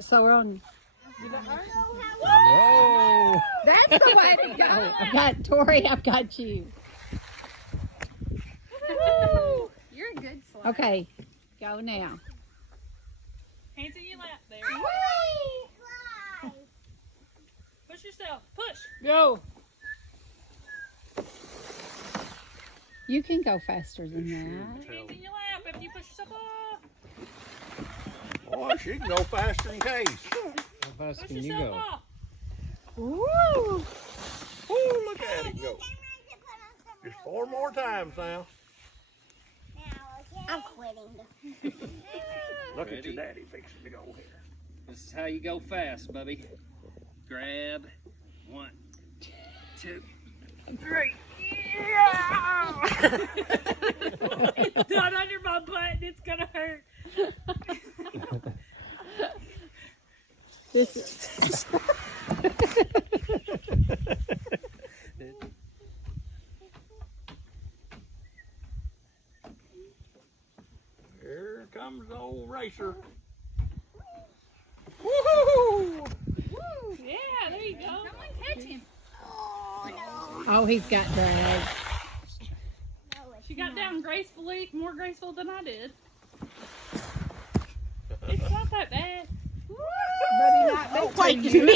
So wrong. Whoa! That's the way to go. I've got Tori. I've got you. Woo! You're a good slide. Okay, go now. Hands in your lap there. Whee! Push yourself. Push. Go. You can go faster than that. Hands in your lap after you push yourself off. Boy, she can go faster than Case. How fast Push can you yourself go? off. Woo! Oh, look at him go. Just 4 more times now. I'm quitting. Look at Ready? your daddy fixing to go here. This is how you go fast, Bubby. Grab. 1, 2, 3. It's not under my butt and it's gonna hurt. This is. Here comes the old racer. Woo! Yeah, there you go. Someone catch him. Oh, he's got drag. She got down gracefully, more graceful than I did. It's not that bad. But he not Thank you.